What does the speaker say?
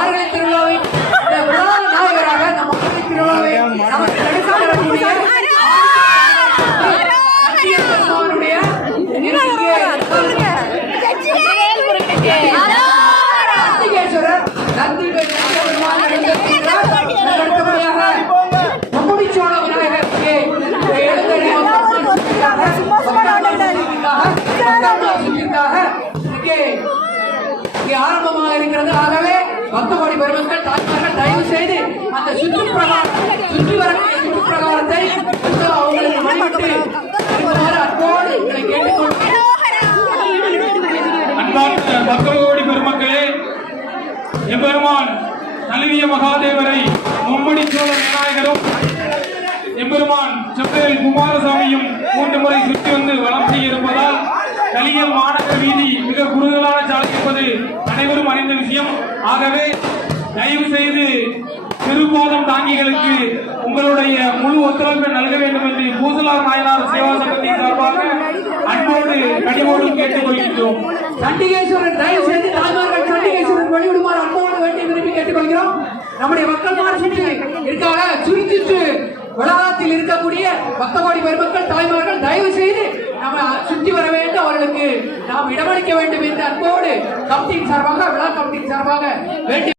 மார்கழி திருவிழாவை இந்த நாயகராக இந்த மார்கழி திருவிழாவை நமக்கு நடத்தி தரக்கூடிய ஆரம்பமாக இருக்கிறது ஆகவே பக்த பெருமக்கள் தாய்மார்கள் தயவு செய்து அந்த சுற்று பிரகாரம் சுற்றி வரக்கூடிய சுற்று பிரகாரத்தை கொஞ்சம் அவங்களுக்கு வழிவிட்டு அன்போடு உங்களை கேட்டுக்கொள்கிறேன் அன்பார்ந்த பக்தகோடி பெருமக்களே எம்பெருமான் நலுவிய மகாதேவரை மும்மணி சோழ விநாயகரும் எம்பெருமான் செப்பேல் குமாரசாமியும் மூன்று முறை சுற்றி வந்து வளம் செய்ய இருப்பதால் கலியல் மாநகர் வீதி மிக குறுகலான சாலை என்பது ஆகவே தயவு செய்து திருப்போதம் தாங்கிகளுக்கு உங்களுடைய முழு ஒத்துழைப்பை நல்க வேண்டும் என்று பூசலார் நாயனார் சேவா சங்கத்தின் சார்பாக அன்போடு கனிவோடு கேட்டுக்கொள்கின்றோம். சண்டிகேஸ்வரன் தயவு செய்து தாய்மார்கள் சண்டிகேஸ்வரன் வழிவிடுமாறு அன்போடு வேண்டி விரும்பி கேட்டுக்கொள்கிறோம். நம்முடைய மக்கள் மாற்றி இருக்காக சுருக்கிட்டு வளாகத்தில் இருக்கக்கூடிய பக்த கோடி பெருமக்கள் தாய்மார்கள் தயவு செய்து நம்ம சுற்றி வர வேண்டும். அவர்களுக்கு நாம் இடமளிக்க வேண்டும் என்ற அன்போடு கமிட்டியின் சார்பாக சார்பாக வேண்டி